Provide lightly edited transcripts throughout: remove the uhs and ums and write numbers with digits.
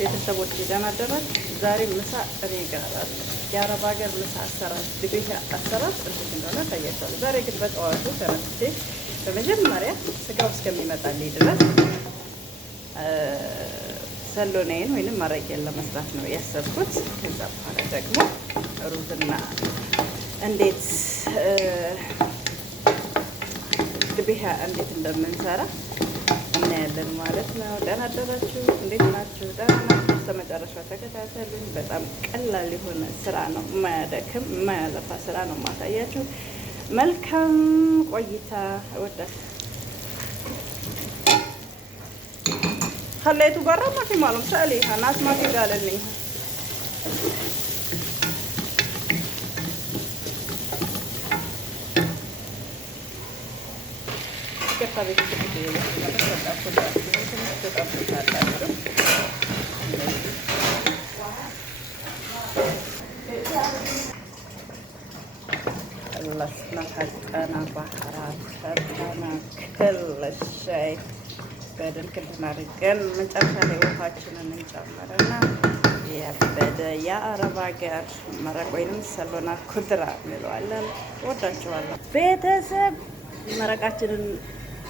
ቤተሰቦች ደህና አደራችሁ። ዛሬ ምሳ እኔ ጋር አለ። የአረብ ሀገር ምሳ አሰራር ድቤት አሰራር እንዴት እንደሆነ ታያችኋለሁ። ዛሬ ግን በጠዋቱ ተነስቼ በመጀመሪያ ስጋው እስከሚመጣልኝ ድረስ ሰሎናዬን ወይንም መረቄን ለመስራት ነው ያሰብኩት። ከዛ በኋላ ደግሞ ሩዝና እንዴት ድቤት እንዴት እንደምንሰራ እናያለን ማለት ነው። ደህና አደራችሁ፣ እንዴት ናችሁ? ደህና ናችሁ? እስከመጨረሻው ተከታተሉኝ። በጣም ቀላል የሆነ ስራ ነው፣ የማያደክም የማያለፋ ስራ ነው ማሳያችሁ። መልካም ቆይታ። እወዳለሁ። خليته برا ما في معلوم سأليها ناس ما في قالت لي كيف طريقة التقلية؟ أنا بس بدي أخذ خلصنا حطينا بهارات حطينا كل شيء بدل كده نرجل መጨረሻ ላይ ውሃችንን እንጨምርና ያበደ የአረብ ሀገር መረቅ ወይንም ሰሎና ኩድራ እንለዋለን። ወዳችኋለሁ ቤተሰብ። መረቃችንን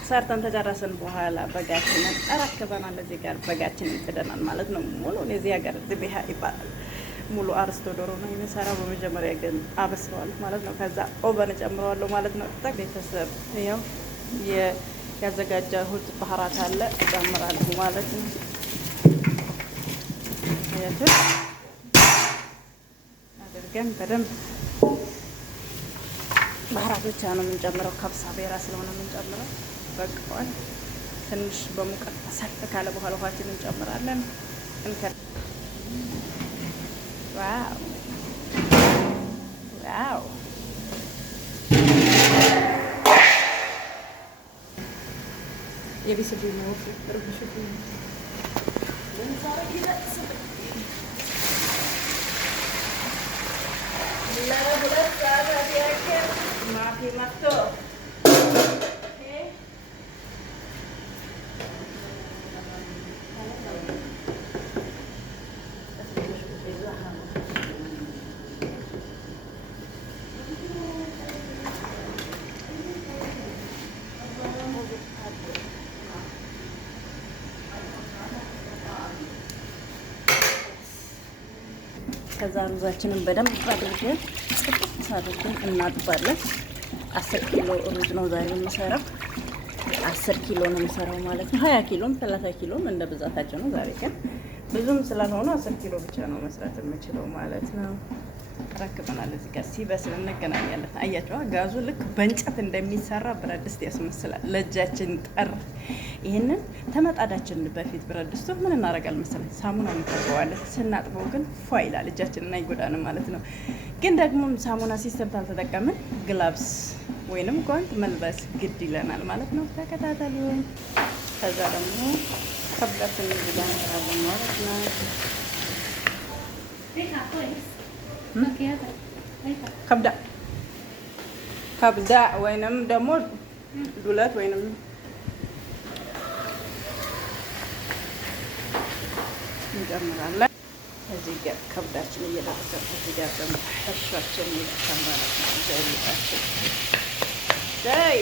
ሰርተን ተጨረስን በኋላ በጋችንን አራክበናል። እዚህ ጋር በጋችንን ጥደናል ማለት ነው። ሙሉ እዚህ ሀገር ድቤሃ ይባላል። ሙሉ አርስቶ ዶሮ ነው የሚሰራው። በመጀመሪያ ግን አበስለዋለሁ ማለት ነው። ከዛ ኦቨን ጨምረዋለሁ ማለት ነው። ቤተሰብ ይኸው ያዘጋጀሁት ባህራት አለ ጨምራለሁ ማለት ነው። አያችሁ አድርገን በደንብ ባህራት ብቻ ነው የምንጨምረው። ከብሳ ቤራ ስለሆነ የምንጨምረው በቃዋል። ትንሽ በሙቀት ተሰጥ ካለ በኋላ ውሃችንን እንጨምራለን። ዋው ዋው يبي يسوي موفي روح شوفي لا بلا ساعة ياكل ما في مكتوب ከዛ ሩዛችንን በደንብ አድርገን ጽድት አድርገን እናጥባለን። 10 ኪሎ ሩዝ ነው ዛሬ የምሰራው። 10 ኪሎ ነው የምሰራው ማለት ነው። 20 ኪሎም 30 ኪሎም እንደ ብዛታቸው ነው። ዛሬ ግን ብዙም ስላልሆነ 10 ኪሎ ብቻ ነው መስራት የምችለው ማለት ነው። ረክበናል። እዚህ ጋር ሲበስል እንገናኛለን። አያችኋ ጋዙ ልክ በእንጨት እንደሚሰራ ብረት ድስት ያስመስላል። ለእጃችን ጠር ይሄንን ተመጣዳችን በፊት ብረት ድስቱ ምን እናደርጋለን መሰለኝ? ሳሙና እንቀባዋለን። ስናጥበው ግን ፏ ይላል፣ እጃችንን አይጎዳንም ማለት ነው። ግን ደግሞ ሳሙና ሲስተም ካልተጠቀምን ግላብስ ወይንም ጓንት መልበስ ግድ ይለናል ማለት ነው። ተከታተሉ። ከዛ ደግሞ ከብዳችን ይዘጋል ማለት ነው። ከብዳ ወይንም ደግሞ ዱለት ወይንም እንጨምራለን። እዚህ ጋር ከብዳችን እየደረሰ እዚህ ጋር ደግሞ እርሻችን እየደረሰ ማለት ነው። ዘይታችን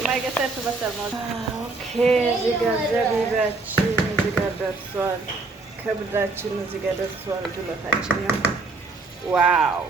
ማይገሰር ተበሰል ማለት ኦኬ። እዚህ ጋር ዘቢባችን እዚህ ጋር ደርሷል። ከብዳችን እዚህ ጋር ደርሷል። ዱለታችን ዋው